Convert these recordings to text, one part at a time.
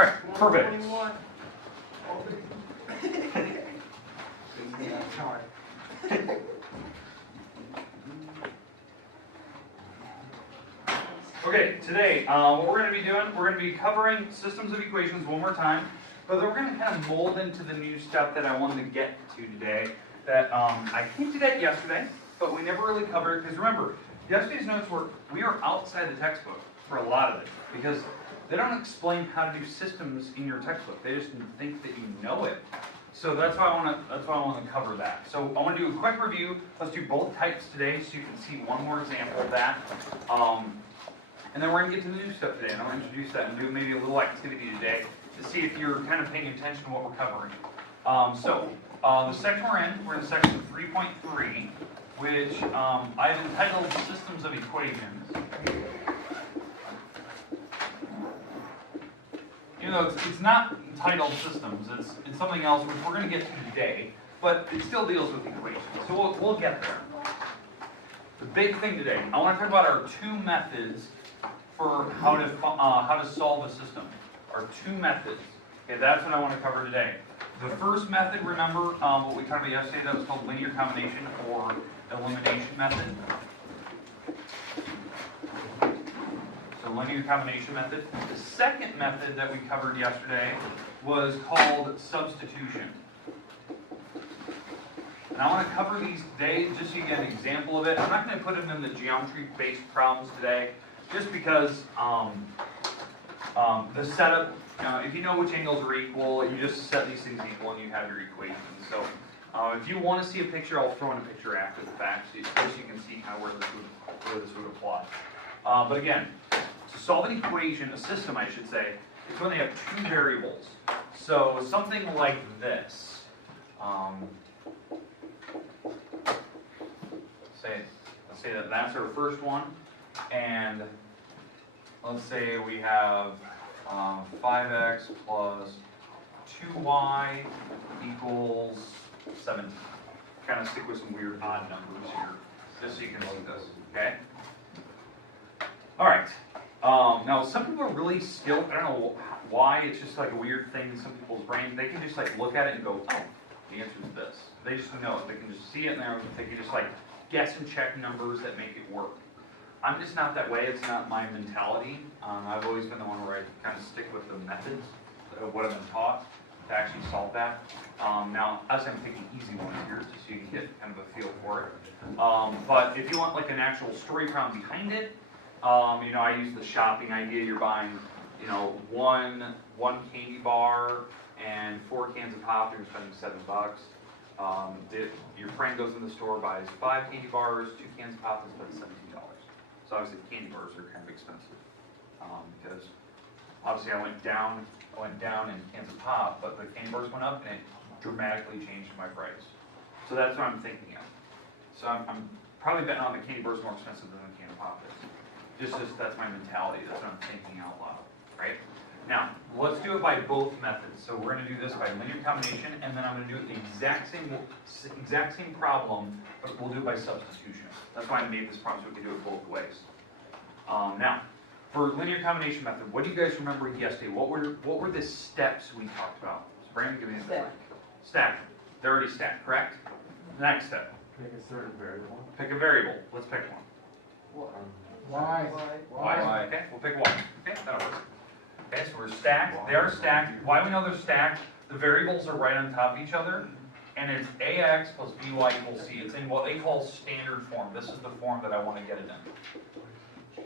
right, perfect. Okay, today, what we're going to be doing, we're going to be covering systems of equations one more time, but then we're going to kind of mold into the new stuff that I wanted to get to today, that I hinted at yesterday, but we never really covered it, because remember, yesterday's notes were, we are outside the textbook for a lot of it, because they don't explain how to do systems in your textbook, they just think that you know it. So that's why I want to cover that. So I want to do a quick review. Let's do both types today, so you can see one more example of that. And then we're going to get to the new stuff today, and I'm going to introduce that and do maybe a little activity today to see if you're kind of paying attention to what we're covering. The section we're in section 3.3, which I've entitled Systems of Equations. You know, it's not entitled Systems, it's something else which we're going to get to today, but it still deals with equations, so we'll get there. The big thing today, I want to talk about our two methods for how to solve a system. Our two methods. Okay, that's what I want to cover today. The first method, remember what we talked about yesterday, that was called linear combination or elimination method. So linear combination method. The second method that we covered yesterday was called substitution. And I want to cover these today just so you get an example of it. I'm not going to put them in the geometry-based problems today, just because the setup, if you know which angles are equal, you just set these things equal and you have your equations. So if you want to see a picture, I'll throw in a picture after the fact, so you can see kind of where this would apply. But again, to solve an equation, a system I should say, it's when they have two variables. So something like this. Let's say that that's our first one, and let's say we have 5x plus 2y equals 17. Kind of stick with some weird odd numbers here, just so you can see this, okay? All right. Now, some people are really skilled. I don't know why. It's just like a weird thing in some people's brains. They can just like look at it and go, oh, the answer is this. They just know it. They can just see it, and they can just like guess and check numbers that make it work. I'm just not that way. It's not my mentality. I've always been the one where I kind of stick with the methods of what I've been taught to actually solve that. Now, as I'm picking easy ones here, just so you can get kind of a feel for it. But if you want like an actual story problem behind it, you know, I use the shopping idea. You're buying, you know, one candy bar and 4 cans of pop. You're spending $7. Your friend goes in the store, buys 5 candy bars, 2 cans of pop, and spends $17. So obviously, candy bars are kind of expensive because obviously I went down in cans of pop, but the candy bars went up, and it dramatically changed my price. So that's what I'm thinking of. So I'm probably betting on the candy bars more expensive than the can of pop is. Just that's my mentality. That's what I'm thinking out loud, right? Now, let's do it by both methods. So we're going to do this by linear combination, and then I'm going to do it the exact same problem, but we'll do it by substitution. That's why I made this problem, so we can do it both ways. Now, for linear combination method, what do you guys remember yesterday? What were the steps we talked about? So Brandon, give me the stack. They're already stacked, correct? Next step. Pick a certain variable. Pick a variable. Let's pick one. Y. Okay, we'll pick y. Okay, that'll work. Okay, so we're stacked. They are stacked. Why we know they're stacked? The variables are right on top of each other, and it's ax plus by equals c. It's in what they call standard form. This is the form that I want to get it in.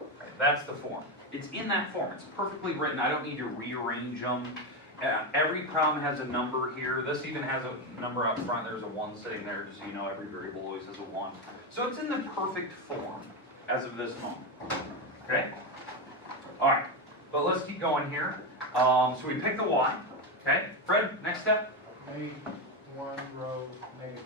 Okay, that's the form. It's in that form. It's perfectly written. I don't need to rearrange them. Every problem has a number here. This even has a number up front. There's a 1 sitting there, just so you know every variable always has a 1. So it's in the perfect form as of this moment. Okay? All right. But let's keep going here. So we pick the y. Okay? Fred, next step? Make one row negative.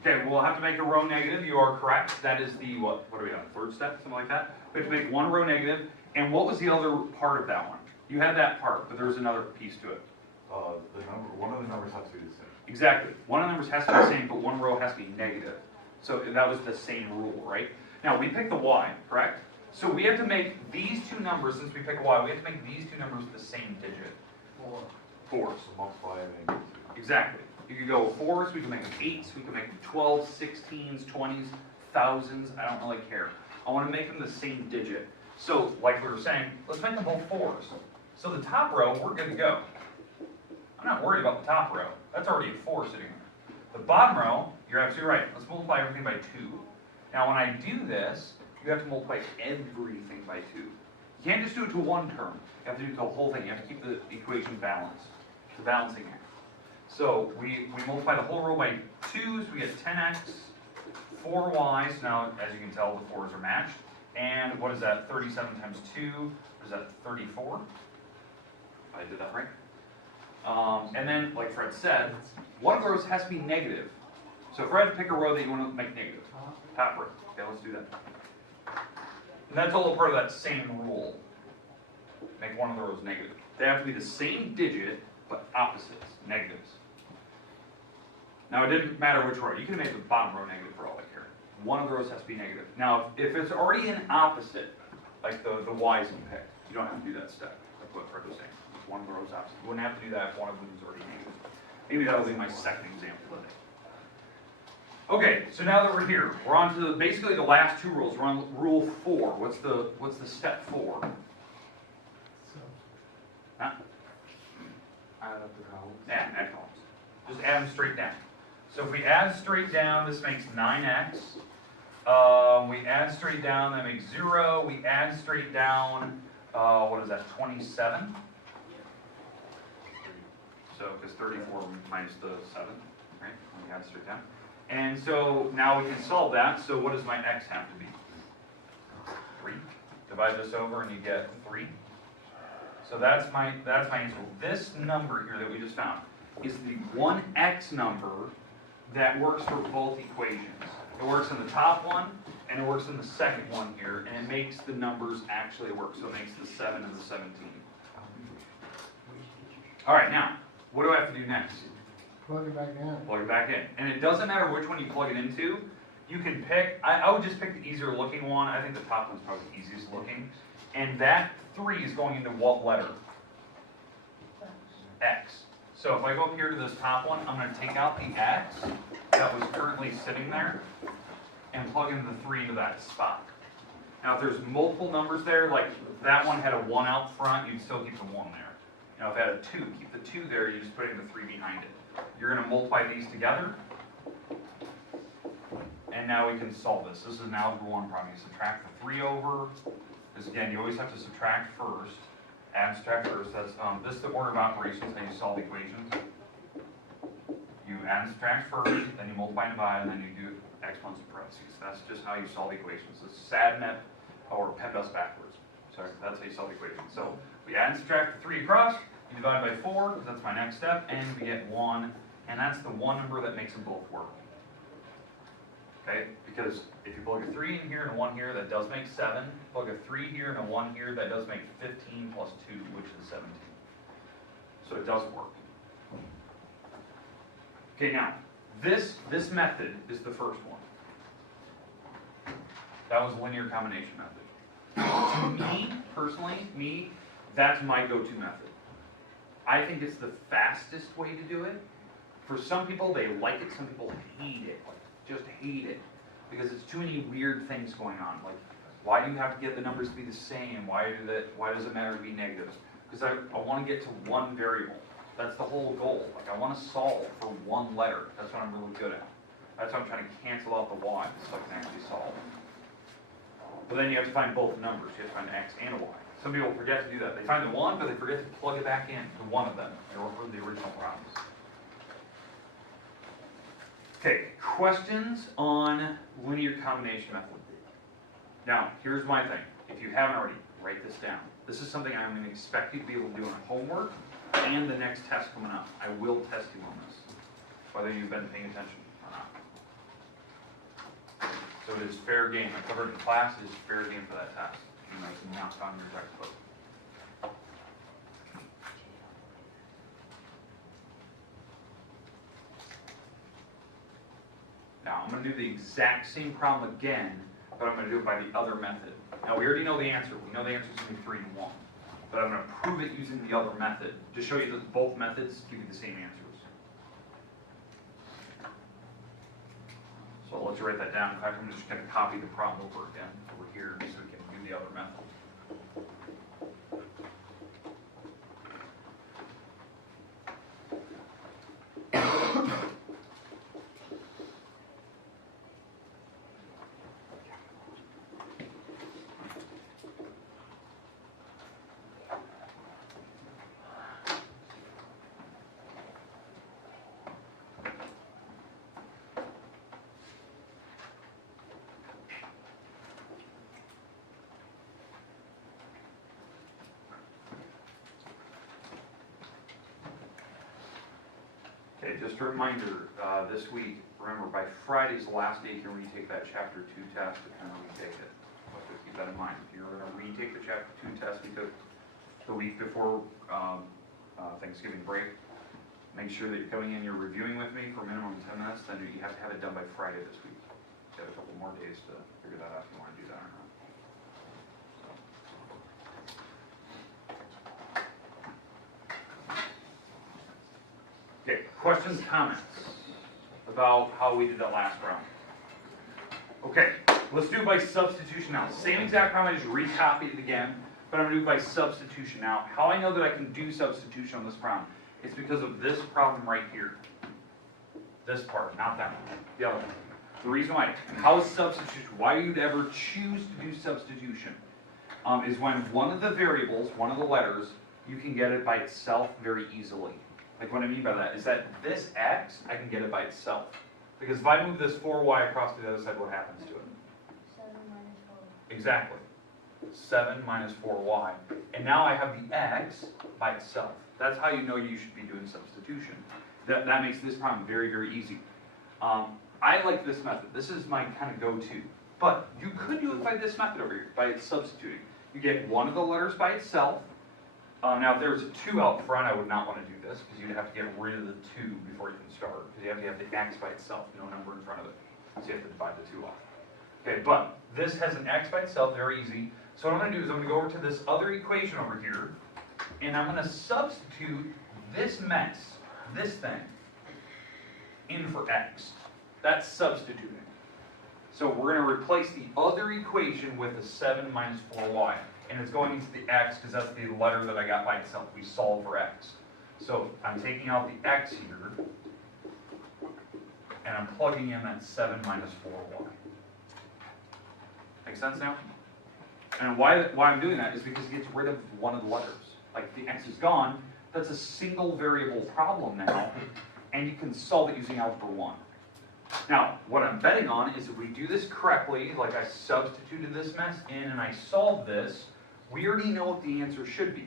Okay, we'll have to make a row negative. You are correct. That is the, what do we have? Third step? Something like that? We have to make one row negative. And what was the other part of that one? You had that part, but there was another piece to it. One of the numbers has to be the same. Exactly. One of the numbers has to be the same, but one row has to be negative. So that was the same rule, right? Now, we picked the y, correct? So we have to make these two numbers, since we pick y, we have to make these two numbers the same digit. 4s. So multiply and then. Exactly. You could go 4s, we can make them 8s, we can make them 12s, 16s, 20s, thousands, I don't really care. I want to make them the same digit. So, like we were saying, let's make them both 4s. So the top row, we're good to go. I'm not worried about the top row. That's already a 4 sitting there. The bottom row, you're absolutely right. Let's multiply everything by 2. Now when I do this, you have to multiply everything by 2. You can't just do it to one term. You have to do the whole thing. You have to keep the equation balanced. The balancing act. So we multiply the whole row by 2s, we get 10x, 4y, so now as you can tell the 4s are matched. And what is that, 37 times 2, what is that, 34? I did that right. And then, like Fred said, one of the rows has to be negative. So Fred, pick a row that you want to make negative. Top row. Okay, let's do that. And that's all a part of that same rule. Make one of the rows negative. They have to be the same digit, but opposites, negatives. Now it didn't matter which row. You can make the bottom row negative for all I care. One of the rows has to be negative. Now if it's already an opposite, like the y's you picked, you don't have to do that step. Like what Fred was saying. If one of the rows opposite. You wouldn't have to do that if one of them is already negative. Maybe that'll be my second example today. Okay, so now that we're here, we're on to basically the last two rules. We're on rule 4. What's the step 4? Huh? Add up the columns. Add columns. Just add them straight down. So if we add straight down, this makes 9x. We add straight down, that makes 0. We add straight down, what is that, 27? So, because 34 minus the 7, right? We add straight down. And so now we can solve that. So what does my x have to be? 3. Divide this over and you get 3. So that's my answer. This number here that we just found is the 1x number that works for both equations. It works in the top one, and it works in the second one here, and it makes the numbers actually work. So it makes the 7 and the 17. All right, now, what do I have to do next? Plug it back in. Plug it back in. And it doesn't matter which one you plug it into. You can pick, I would just pick the easier looking one. I think the top one's probably the easiest looking. And that 3 is going into what letter? X. So if I go up here to this top one, I'm going to take out the x that was currently sitting there and plug in the 3 into that spot. Now if there's multiple numbers there, like that one had a 1 out front, you'd still keep the 1 there. Now if it had a 2, keep the 2 there, you just put in the 3 behind it. You're going to multiply these together. And now we can solve this. This is an algebra 1 problem. You subtract the 3 over. Because again, you always have to subtract first. Add and subtract first. That's this is the order of operations how you solve equations. You add and subtract first, then you multiply and divide, and then you do exponents and parentheses. That's just how you solve equations. It's SADMET or PEMDAS backwards. Sorry, that's how you solve equations. So we add and subtract the 3 across. You divide by 4, because that's my next step, and we get 1, and that's the one number that makes them both work. Okay, because if you plug a 3 in here and a 1 here, that does make 7. Plug a 3 here and a 1 here, that does make 15 plus 2, which is 17. So it does work. Okay, now, this method is the first one. That was linear combination method. To me, personally, that's my go-to method. I think it's the fastest way to do it. For some people, they like it. Some people hate it. Like, just hate it. Because it's too many weird things going on. Like, why do you have to get the numbers to be the same? Why does it matter to be negative? Because I want to get to one variable. That's the whole goal. Like, I want to solve for one letter. That's what I'm really good at. That's why I'm trying to cancel out the y so I can actually solve. But then you have to find both numbers. You have to find x and a y. Some people forget to do that. They find the 1, but they forget to plug it back in to one of them, or for the original problems. Okay, questions on linear combination method. Now, here's my thing. If you haven't already, write this down. This is something I'm going to expect you to be able to do on homework and the next test coming up. I will test you on this, whether you've been paying attention or not. So it is fair game. I covered it in class. It is fair game for that test. You know, it's not on your textbook. Now, I'm going to do the exact same problem again, but I'm going to do it by the other method. Now, we already know the answer. We know the answer is going to be 3 and 1. But I'm going to prove it using the other method to show you that both methods give you the same answers. So let's write that down. In fact, I'm just going to copy the problem over again over here so we can do the other method. Okay, just a reminder, this week, remember, by Friday's the last day you can retake that Chapter 2 test if you're going to retake it. So keep that in mind. If you're going to retake the Chapter 2 test we took the week before Thanksgiving break, make sure that you're coming in, you're reviewing with me for a minimum of 10 minutes, then you have to have it done by Friday this week. You have a couple more days to figure that out if you want to do that or not. Okay, questions, comments about how we did that last round? Okay, let's do it by substitution now. Same exact problem, I just recopied it again, but I'm going to do it by substitution. Now, how I know that I can do substitution on this problem, it's because of this problem right here. This part, not that one, the other one. The reason why, how is substitution, why you'd ever choose to do substitution, is when one of the variables, one of the letters, you can get it by itself very easily. Like what I mean by that is that this x, I can get it by itself. Because if I move this 4y across to the other side, what happens to it? 7 minus 4. Exactly. 7 minus 4y. And now I have the x by itself. That's how you know you should be doing substitution. That makes this problem very, very easy. I like this method. This is my kind of go-to. But you could do it by this method over here, by substituting. You get one of the letters by itself. Now, if there was a 2 out front, I would not want to do this, because you'd have to get rid of the 2 before you can start, because you have to have the x by itself, no number in front of it. So you have to divide the 2 off. Okay, but this has an x by itself, very easy. So what I'm going to do is I'm going to go over to this other equation over here, and I'm going to substitute this mess, this thing, in for x. That's substituting. So we're going to replace the other equation with a 7 minus 4y. And it's going into the x because that's the letter that I got by itself. We solve for x. So I'm taking out the x here, and I'm plugging in that 7 minus 4y. Make sense now? And why I'm doing that is because it gets rid of one of the letters. Like the x is gone, that's a single variable problem now, and you can solve it using algebra 1. Now, what I'm betting on is if we do this correctly, like I substituted this mess in and I solved this, we already know what the answer should be.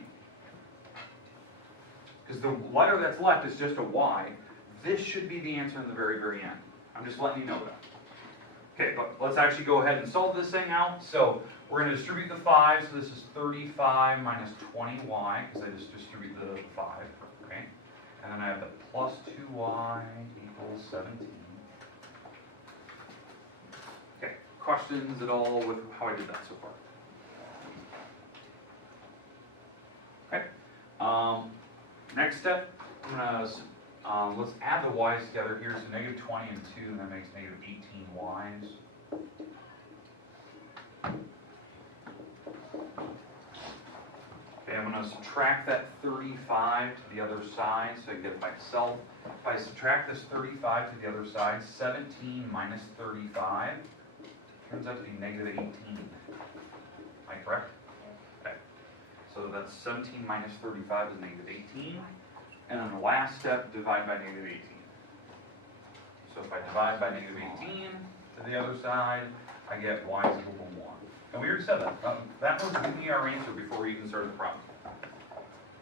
Because the letter that's left is just a y. This should be the answer in the very, very end. I'm just letting you know that. Okay, but let's actually go ahead and solve this thing out. So we're going to distribute the 5. So this is 35 minus 20y, because I just distribute the 5. Okay? And then I have the plus 2y equals 17. Okay, questions at all with how I did that so far? Okay. Next step, I'm gonna let's add the y's together here. So negative 20 and 2, and that makes negative 18 y's. Okay, I'm going to subtract that 35 to the other side, so I get it by itself. If I subtract this 35 to the other side, 17 minus 35 turns out to be negative 18. Am I correct? Okay. So that's 17 minus 35 is negative 18. And then the last step, divide by negative 18. So if I divide by negative 18 to the other side, I get y is equal to 1. And we already said that. That was giving me our answer before we even started the problem.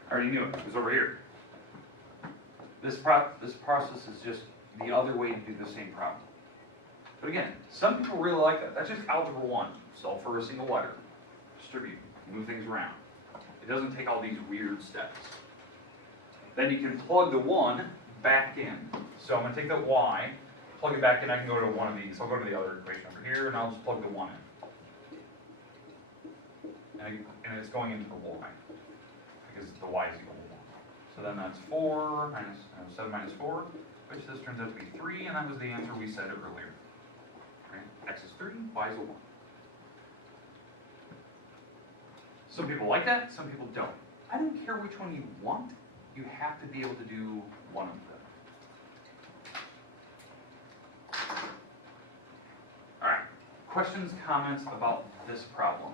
I already knew it. It was over here. This process is just the other way to do the same problem. But again, some people really like that. That's just algebra 1. Solve for a single letter. Distribute. Move things around. It doesn't take all these weird steps. Then you can plug the 1 back in. So I'm going to take that y, plug it back in. I can go to one of these. I'll go to the other equation over here, and I'll just plug the 1 in. and it's going into the y, because the y is equal to 1. So then that's 4 minus, 7 minus 4, which this turns out to be 3, and that was the answer we said earlier. Right? X is 3, y is a 1. Some people like that, some people don't. I don't care which one you want, you have to be able to do one of them. Alright, questions, comments about this problem?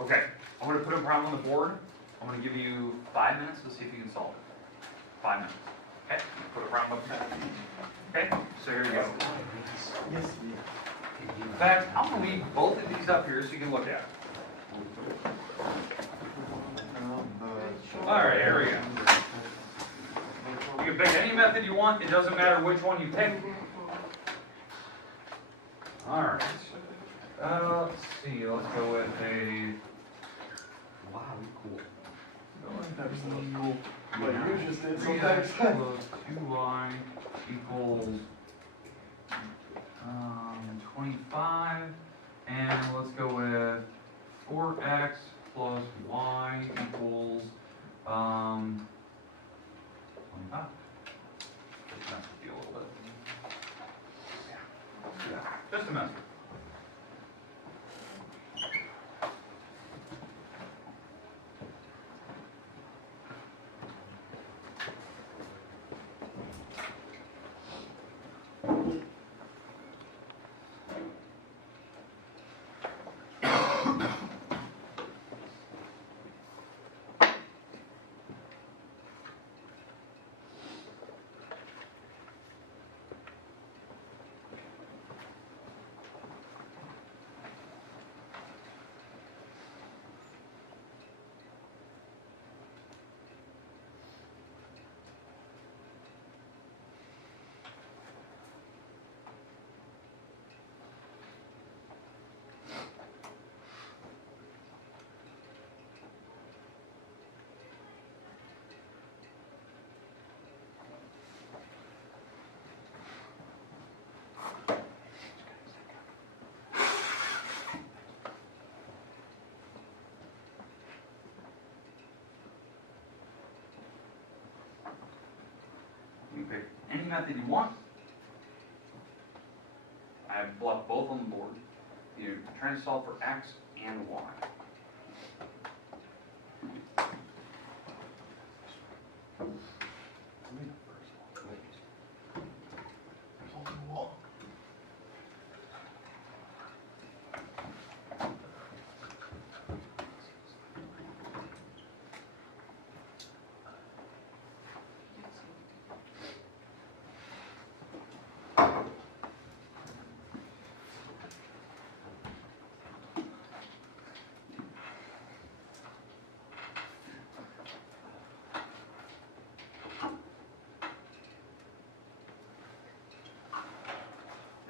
Okay, I'm going to put a problem on the board. I'm going to give you 5 minutes to see if you can solve it. 5 minutes. Okay, put a problem up there. Okay, so here you go. In fact, I'm going to leave both of these up here so you can look at it. Alright, here we go. You can pick any method you want, it doesn't matter which one you pick. Alright. Let's see, let's go with a... Wow, cool. Like you just did 3x something. plus 2y equals 25, and let's go with 4x plus y equals 25. Just mess with you a little bit. Yeah, just a mess. You can pick any method you want. I've left both on the board. You're trying to solve for x and y.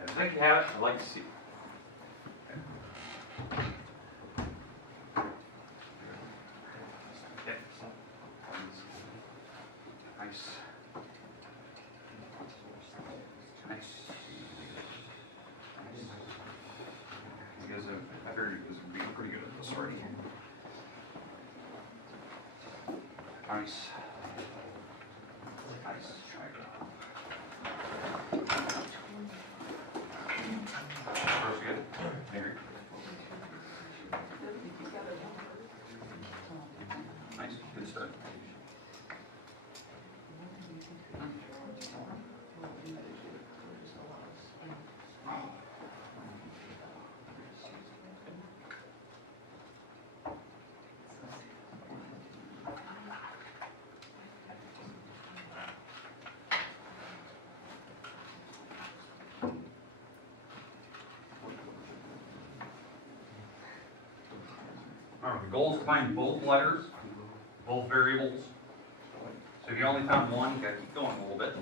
If I think you have it, I'd like to see it. Okay. Nice. Nice. You guys have, I heard you guys are being pretty good at this already. Nice. Nice. First good. Mary. Nice. Good start. Alright, the goal is to find both letters, both variables. So if you only found one, you gotta keep going a little bit.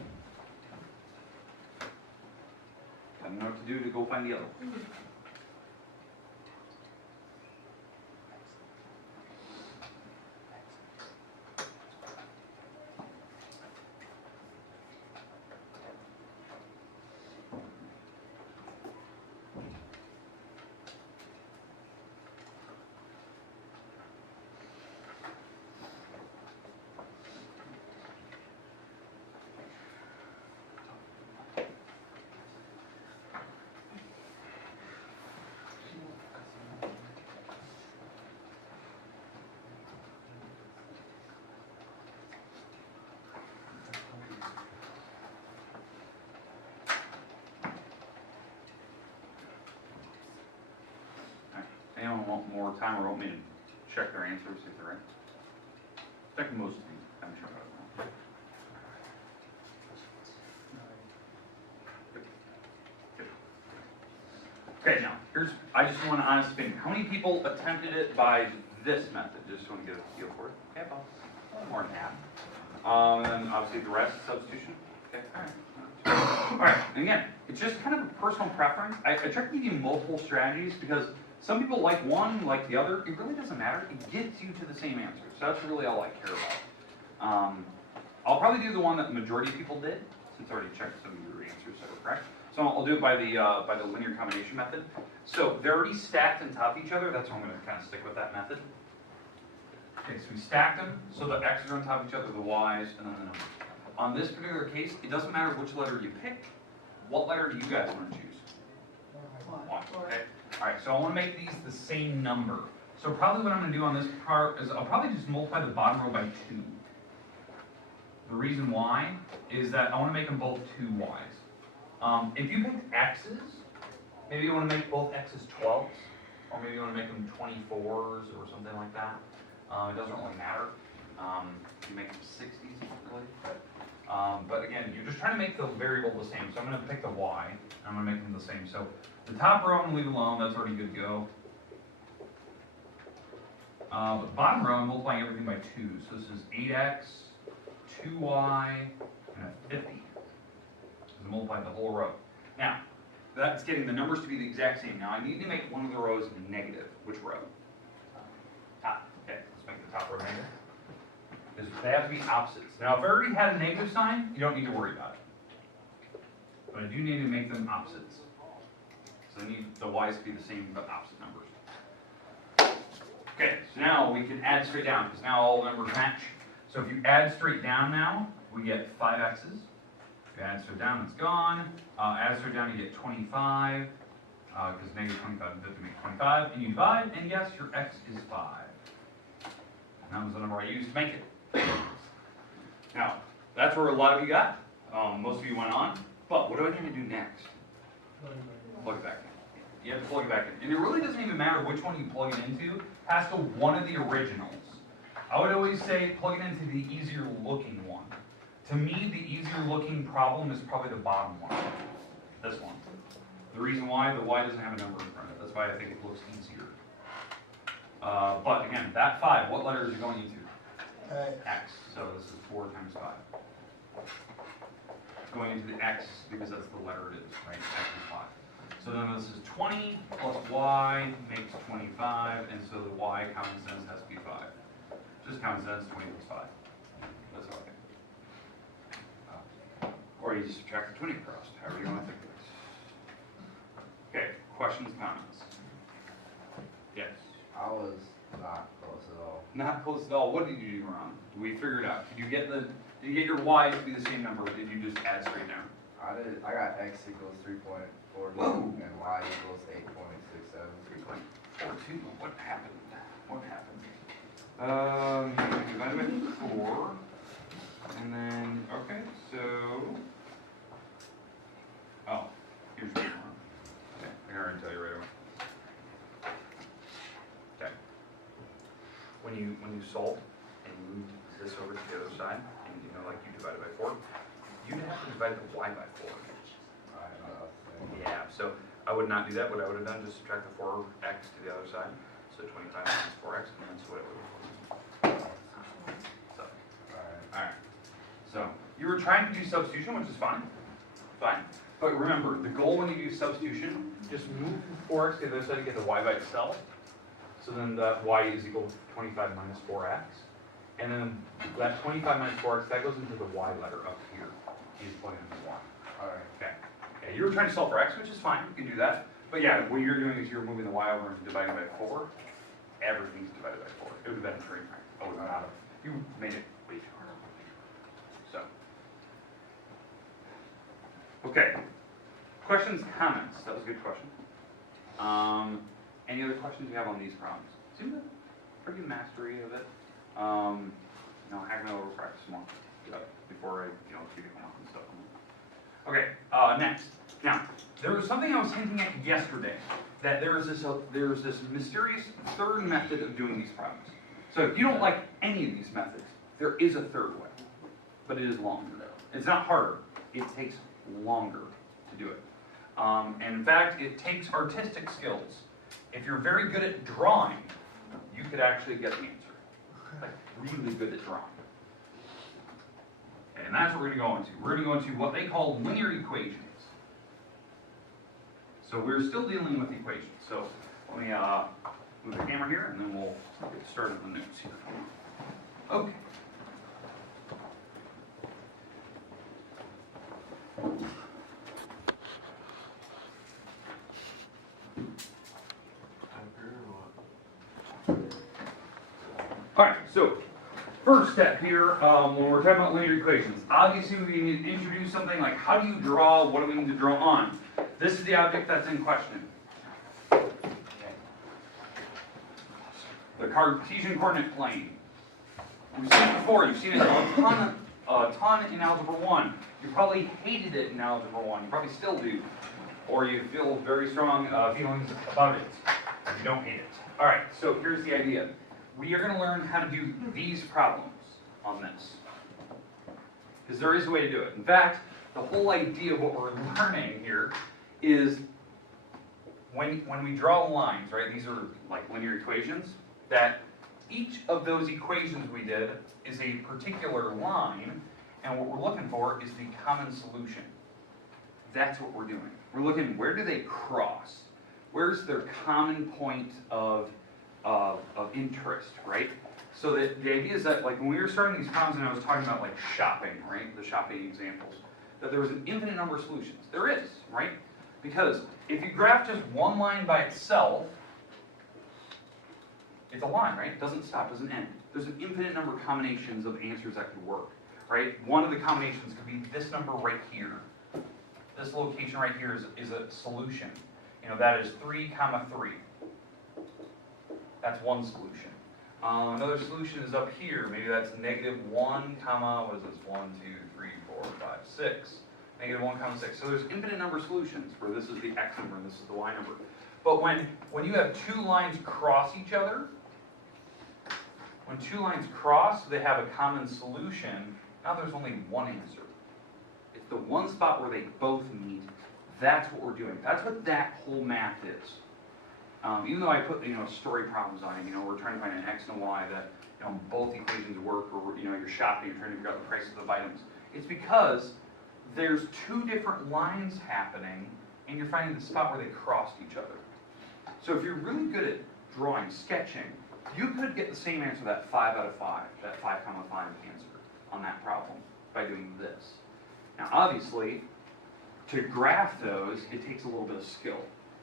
Gotta know what to do to go find the other. anyone want more time or want me to check their answers, see if they're right? Check most of these, I'm sure about that. Okay, now, I just want an honest opinion. How many people attempted it by this method? Just want to get a feel for it. Okay, about more than half. And then obviously the rest, substitution. Okay, alright. Alright, and again, it's just kind of a personal preference. I try to give you multiple strategies because some people like one, like the other. It really doesn't matter. It gets you to the same answer. So that's really all I care about. I'll probably do the one that the majority of people did, since I already checked some of your answers that were correct. So I'll do it by the linear combination method. So they're already stacked on top of each other. That's why I'm going to kind of stick with that method. Okay, so we stacked them, so the x's are on top of each other, the y's, and then the numbers. On this particular case, it doesn't matter which letter you pick. What letter do you guys want to choose? One. Okay. All right. So I want to make these the same number. So probably what I'm going to do on this part is I'll probably just multiply the bottom row by 2. The reason why is that I want to make them both 2 y's. If you picked x's, maybe you want to make both x's 12s, or maybe you want to make them 24s or something like that. It doesn't really matter. You make them 60s, really. But again, you're just trying to make the variable the same. So I'm going to pick the y, and I'm going to make them the same. So the top row I'm going to leave alone. That's already good to go. But the bottom row, I'm multiplying everything by 2. So this is 8x, 2y, and a 50. So multiply the whole row. Now, that's getting the numbers to be the exact same. Now, I need to make one of the rows negative. Which row? Top. Okay, let's make the top row negative. Because they have to be opposites. Now, if I already had a negative sign, you don't need to worry about it. But I do need to make them opposites. So I need the y's to be the same but opposite numbers. Okay, so now we can add straight down, because now all the numbers match. So if you add straight down now, we get 5 x's. If you add straight down, it's gone. Add straight down, you get 25. Because negative 25 and 50 make 25. And you divide, and yes, your x is 5. And that was the number I used to make it. Now, that's where a lot of you got. Most of you went on. But what do I need to do next? Plug it back in. You have to plug it back in. And it really doesn't even matter which one you plug it into. It has to one of the originals. I would always say plug it into the easier looking one. To me, the easier looking problem is probably the bottom one. This one. The reason why, the y doesn't have a number in front of it. That's why I think it looks easier. But again, that 5, what letter is it going into? X. So this is 4 times 5. It's going into the x because that's the letter it is, right? X is 5. So then this is 20 plus y makes 25, and so the y common sense has to be 5. Just common sense, 20 plus 5. That's how I think. Or you just subtract the 20 across, however you want to think of this. Okay, questions, comments? Yes? I was not close at all. Not close at all. What did you do wrong? We figured it out. Did you get your y to be the same number, or did you just add straight down? I got x equals 3.42 Whoa. and y equals 8.67. 3.42. What happened? What happened? Divided by 4. And then, okay, so. Oh, here's what you're wrong. Okay, I can already tell you right away. Okay. When you solve and you move this over to the other side, and you know, like you divided by 4, you'd have to divide the y by 4. Yeah, so I would not do that. What I would have done is subtract the 4x to the other side. So 25 minus 4x, and that's what it would have. So, alright. So, you were trying to do substitution, which is fine. Fine. But remember, the goal when you do substitution, just move 4x to the other side to get the y by itself. So then that y is equal to 25 minus 4x. And then that 25 minus 4x, that goes into the y letter up here. You just plug in the y. Alright. Okay. Okay. You were trying to solve for x, which is fine. You can do that. But yeah, what you're doing is you're moving the y over and dividing by 4. Everything's divided by 4. It would have been a train wreck. Oh, not. You made it way too hard. So. Okay. Questions, comments? That was a good question. Any other questions you have on these problems? Seems like pretty good mastery of it. Hacking over practice more before I, give you homework and stuff. Okay, next. Now, there was something I was hinting at yesterday, that there's this mysterious third method of doing these problems. So if you don't like any of these methods, there is a third way, but it is longer. It's not harder, it takes longer to do it. And in fact, it takes artistic skills. If you're very good at drawing, you could actually get the answer. Like, really good at drawing. And that's what we're going to go into. We're going to go into what they call linear equations. So we're still dealing with equations. So let me move the camera here, and then we'll get started with the notes here. Okay. Alright, so first step here, when we're talking about linear equations, obviously we need to introduce something like how do you draw, what do we need to draw on? This is the object that's in question. The Cartesian coordinate plane. We've seen it before, you've seen it a ton in Algebra 1. You probably hated it in Algebra 1, you probably still do. Or you feel very strong feelings about it. You don't hate it. Alright, so here's the idea. We are going to learn how to do these problems on this. Because there is a way to do it. In fact, the whole idea of what we're learning here is when we draw lines, right, these are like linear equations, that each of those equations we did is a particular line, and what we're looking for is the common solution. That's what we're doing. We're looking, where do they cross? Where's their common point of interest, right? So that the idea is that, like, when we were starting these problems and I was talking about, like, shopping, right, the shopping examples, that there was an infinite number of solutions. There is, right? Because if you graph just one line by itself, it's a line, right? It doesn't stop, doesn't end. There's an infinite number of combinations of answers that could work, right? One of the combinations could be this number right here. This location right here is a solution. You know, that is 3, 3. That's one solution. Another solution is up here. Maybe that's -1, what is this? 1, 2, 3, 4, 5, 6. -1, 6. So there's infinite number of solutions where this is the x number and this is the y number. But when you have two lines cross each other, when two lines cross, they have a common solution. Now there's only one answer. It's the one spot where they both meet. That's what we're doing. That's what that whole math is. Even though I put, story problems on it, we're trying to find an x and a y that, both equations work, or, you're shopping, you're trying to figure out the prices of items. It's because there's two different lines happening, and you're finding the spot where they crossed each other. So if you're really good at drawing, sketching, you could get the same answer, that 5 out of 5, that 5, 5 answer on that problem by doing this. Now, obviously, to graph those, it takes a little bit of skill.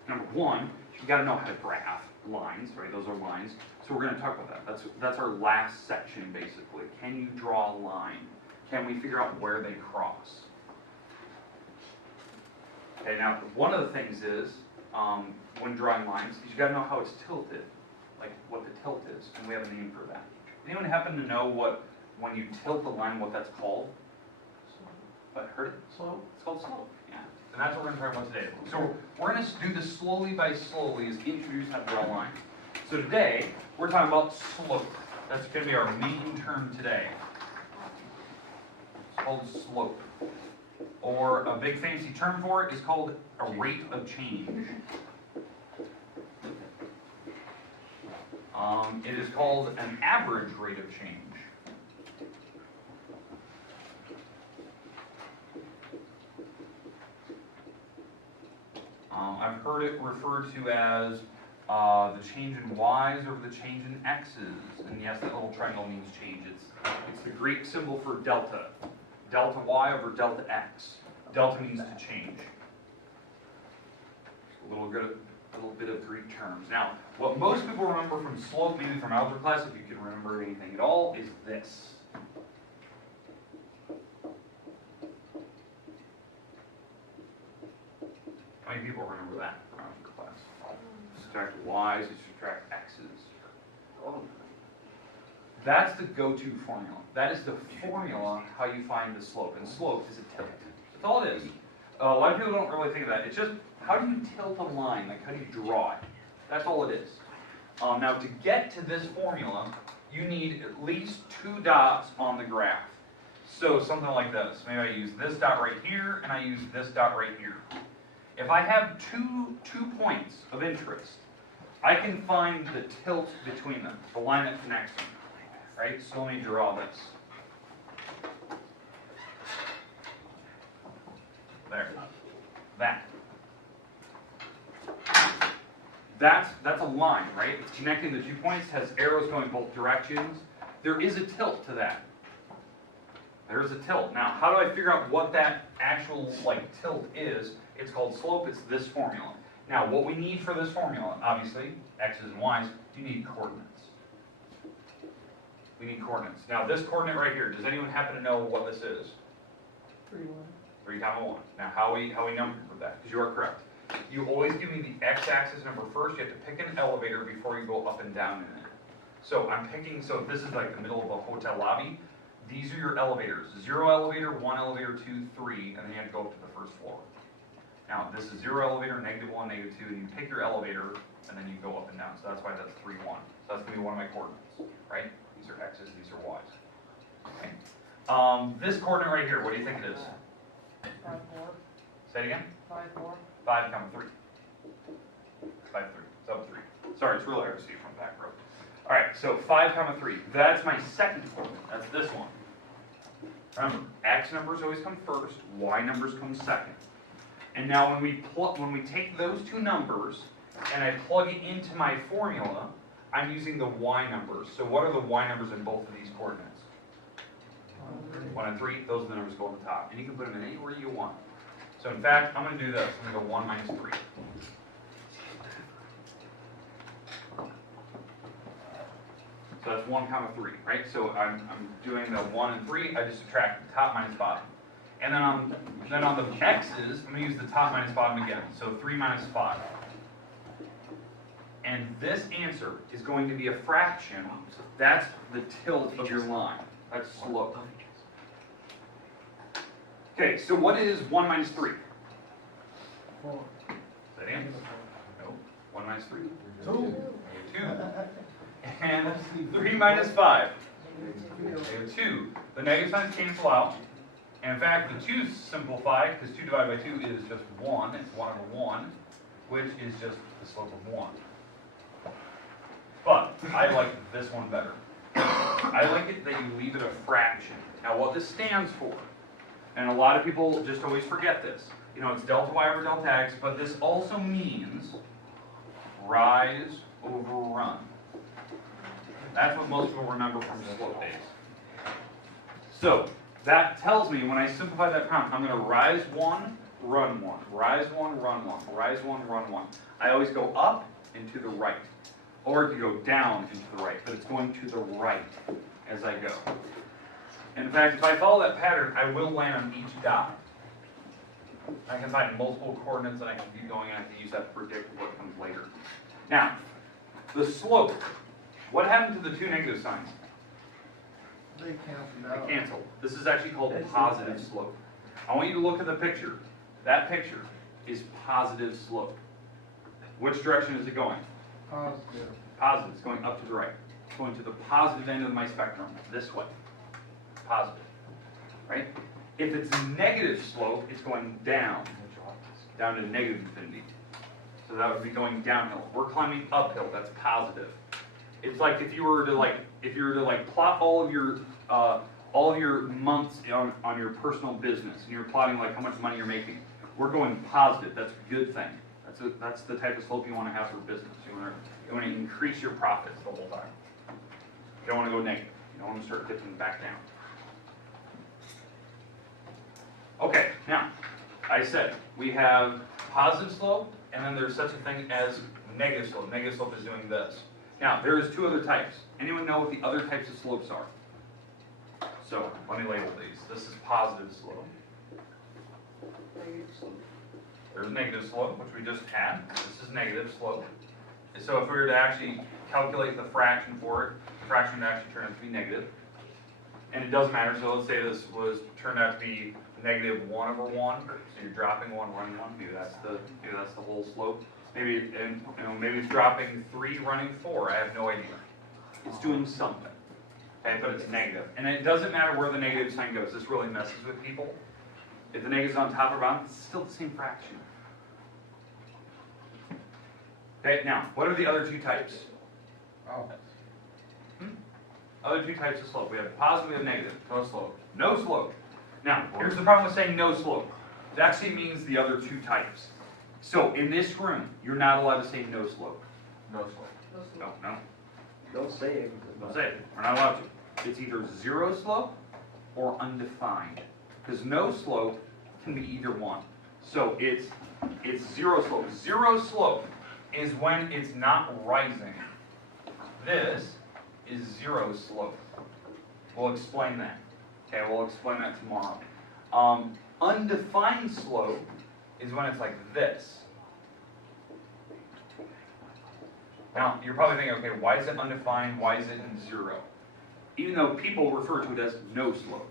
Number one, you've got to know how to graph lines, right? Those are lines. So we're going to talk about that. That's our last section, basically. Can you draw a line? Can we figure out where they cross? Okay, now, one of the things is, when drawing lines, is you've got to know how it's tilted, like what the tilt is, and we have a name for that. Anyone happen to know when you tilt the line, what that's called? What, heard it? Slope? It's called slope, yeah. And that's what we're going to talk about today. So we're going to do this slowly by slowly as introduce how to draw a line. So today, we're talking about slope. That's going to be our main term today. It's called slope. Or a big fancy term for it is called a rate of change. It is called an average rate of change. I've heard it referred to as the change in y's over the change in x's. And yes, that little triangle means change. It's the Greek symbol for delta. Delta y over delta x. Delta means to change. A little bit of Greek terms. Now, what most people remember from slope, maybe from algebra class, if you can remember anything at all, is this. How many people remember that from algebra class? You subtract y's, you subtract x's. That's the go-to formula. That is the formula how you find the slope. And slope is a tilt. That's all it is. A lot of people don't really think of that. It's just, how do you tilt a line? Like, how do you draw it? That's all it is. Now, to get to this formula, you need at least 2 dots on the graph. So something like this. Maybe I use this dot right here, and I use this dot right here. If I have two points of interest, I can find the tilt between them, the line that connects them. Right? So let me draw this. There. That. That's a line, right? It's connecting the 2 points, has arrows going both directions. There is a tilt to that. There is a tilt. Now, how do I figure out what that actual tilt is? It's called slope. It's this formula. Now, what we need for this formula, obviously, x's and y's, you need coordinates. We need coordinates. Now, this coordinate right here, does anyone happen to know what this is? 3, 1. 3, 1. Now, how we number that? Because you are correct. You always give me the x-axis number first. You have to pick an elevator before you go up and down in it. So I'm picking, so if this is like the middle of a hotel lobby, these are your elevators. 0 elevator, 1 elevator, 2, 3, and then you have to go up to the first floor. Now, this is 0 elevator, -1, -2, and you pick your elevator, and then you go up and down. So that's why that's 3, 1. So that's going to be one of my coordinates, right? These are x's, these are y's. Okay. This coordinate right here, what do you think it is? 5, 4. Say it again? 5, 4. 5, 3. 5, 3. Sub 3. Sorry, it's really hard to see from the back row. All right, so 5, 3. That's my second coordinate. That's this one. Remember, x numbers always come first, y numbers come second. And now when we take those 2 numbers and I plug it into my formula, I'm using the y numbers. So what are the y numbers in both of these coordinates? 1 and 3. Those are the numbers go on the top. And you can put them in anywhere you want. So in fact, I'm going to do this. I'm going to go 1 minus 3. So that's 1, 3, right? So I'm doing the 1 and 3. I just subtract the top minus bottom. And then on the x's, I'm going to use the top minus bottom again. So 3 minus 5. And this answer is going to be a fraction. So that's the tilt of your line. That's slope. Okay, so what is 1 minus 3? 4. Is that it? No. 1 minus 3. 2. 2. And 3 minus 5. Negative 2. The negative signs cancel out. And in fact, the 2's simplify, because 2 divided by 2 is just 1. It's 1 over 1, which is just the slope of 1. But I like this one better. I like it that you leave it a fraction. Now what this stands for, and a lot of people just always forget this, you know, it's delta y over delta x, but this also means rise over run. That's what most people remember from slope days. So that tells me when I simplify that problem, I'm going to rise 1, run 1, rise 1, run 1, rise 1, run 1. I always go up and to the right. Or it could go down and to the right, but it's going to the right as I go. And in fact, if I follow that pattern, I will land on each dot. I can find multiple coordinates and I can keep going and I can use that to predict what comes later. Now, the slope. What happened to the 2 negative signs? They canceled out. They cancel. This is actually called positive slope. I want you to look at the picture. That picture is positive slope. Which direction is it going? Positive. Positive. It's going up to the right. It's going to the positive end of my spectrum, this way. Positive. Right? If it's a negative slope, it's going down to negative infinity. So that would be going downhill. We're climbing uphill. That's positive. It's like if you were to plot all of your months on your personal business, and you're plotting like how much money you're making. We're going positive. That's a good thing. That's the type of slope you want to have for business. You want to increase your profits the whole time. You don't want to go negative. You don't want to start dipping back down. Okay, now, I said we have positive slope, and then there's such a thing as negative slope. Negative slope is doing this. Now, there's 2 other types. Anyone know what the other types of slopes are? So, let me label these. This is positive slope. There's negative slope, which we just had. This is negative slope. So if we were to actually calculate the fraction for it, the fraction would actually turn out to be negative. And it doesn't matter, so let's say this turned out to be -1/1, so you're dropping 1, running 1, maybe that's the whole slope. Maybe, and, you know, maybe it's dropping 3, running 4, I have no idea. It's doing something, okay, but it's negative. And it doesn't matter where the negative sign goes, this really messes with people. If the negative's on top or bottom, it's still the same fraction. Okay, now, what are the other two types? Oh, Other two types of slope. We have positive and negative. No slope. No slope. Now, here's the problem with saying no slope. It actually means the other two types. So, in this room, you're not allowed to say no slope. No slope. No. Don't say it. Don't say it. We're not allowed to. It's either zero slope or undefined. Because no slope can be either one. So, it's zero slope. Zero slope is when it's not rising. This is zero slope. We'll explain that. Okay, we'll explain that tomorrow. Undefined slope is when it's like this. Now, you're probably thinking, okay, why is it undefined? Why is it in zero? Even though people refer to it as no slope.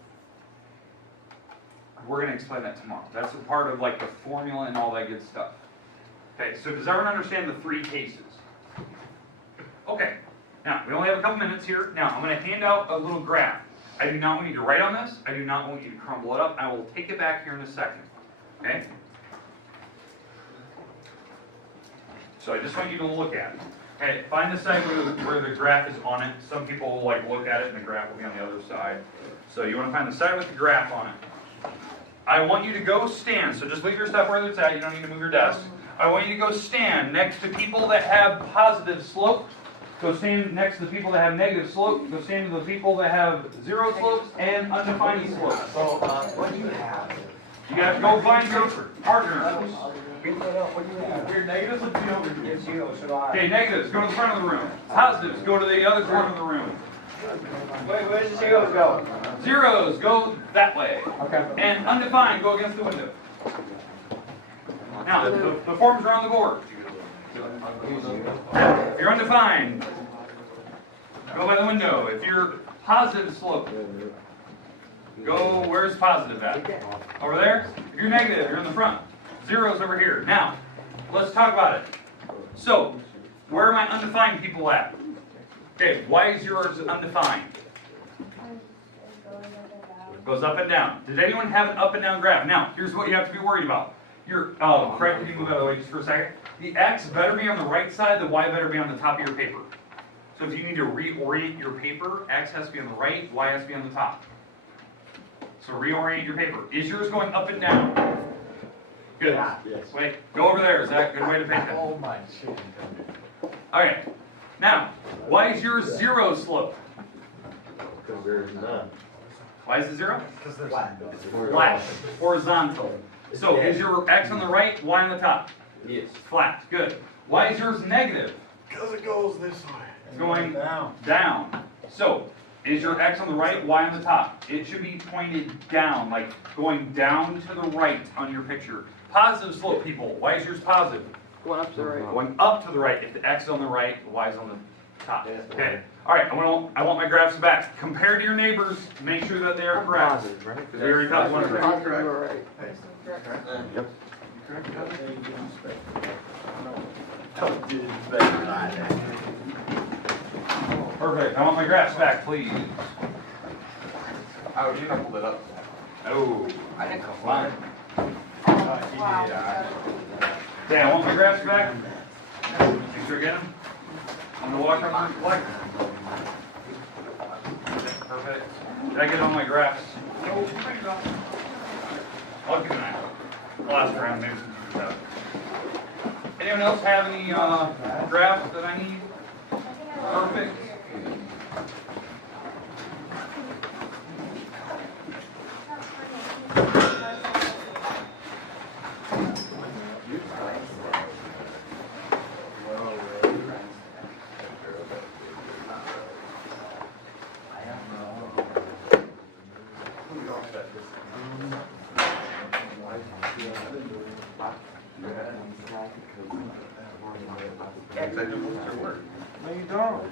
We're going to explain that tomorrow. That's a part of like the formula and all that good stuff. Okay, so does everyone understand the three cases? Okay. Now, we only have a couple minutes here. Now, I'm going to hand out a little graph. I do not want you to write on this. I do not want you to crumble it up. I will take it back here in a second. Okay? So I just want you to look at it. Okay, find the side where the graph is on it. Some people will like look at it and the graph will be on the other side. So you want to find the side with the graph on it. I want you to go stand. So just leave your stuff where it's at. You don't need to move your desk. I want you to go stand next to people that have positive slope. Go stand next to the people that have negative slope. Go stand to the people that have zero slopes and undefined slopes. So, what do you have? You got to go find your partner. Bring that up, what do you have? your negatives would be over here. Yes, zero, so do I. Okay, negatives, go to the front of the room. Positives, go to the other corner of the room. Wait, where's the zeros go? Zeros, go that way. Okay. And undefined, go against the window. Now, the forms are on the board. If you're undefined, go by the window. If you're positive slope, go, where's positive at? Over there? If you're negative, you're in the front. Zero's over here. Now, let's talk about it. So, where are my undefined people at? Okay, why is yours undefined? It goes up and down. Did anyone have an up and down graph? Now, here's what you have to be worried about. Fred, can you move out of the way just for a second? The X better be on the right side, the Y better be on the top of your paper. So if you need to reorient your paper, X has to be on the right, Y has to be on the top. So reorient your paper. Is yours going up and down? Good. Yes. Wait, go over there. Is that a good way to paint it? Oh my shit. Okay. Now, why is yours zero slope? Because there's none. Why is it zero? Because there's Flat. Horizontal. So is your X on the right, Y on the top? Yes. Flat. Good. Why is yours negative? Because it goes this way. It's going down. down. So, is your X on the right, Y on the top? It should be pointed down, like going down to the right on your picture. Positive slope, people. Why is yours positive? Going up to the right. Going up to the right. If the X is on the right, the Y is on the top. Okay. All right. I want my graphs back. Compare to your neighbors. Make sure that they are correct. Positive, right? Because we already talked about it. Positive, you're right. Yep. Perfect. I want my graphs back, please. Oh, you pulled it up. Oh. I didn't come Fine. Yeah. Okay, I want my graphs back. Make sure I get them. I'm gonna walk around the collector. Perfect. Did I get all my graphs? No. I'll give them that. Last round, maybe some people have. Anyone else have any graphs that I need? Perfect. No, you don't.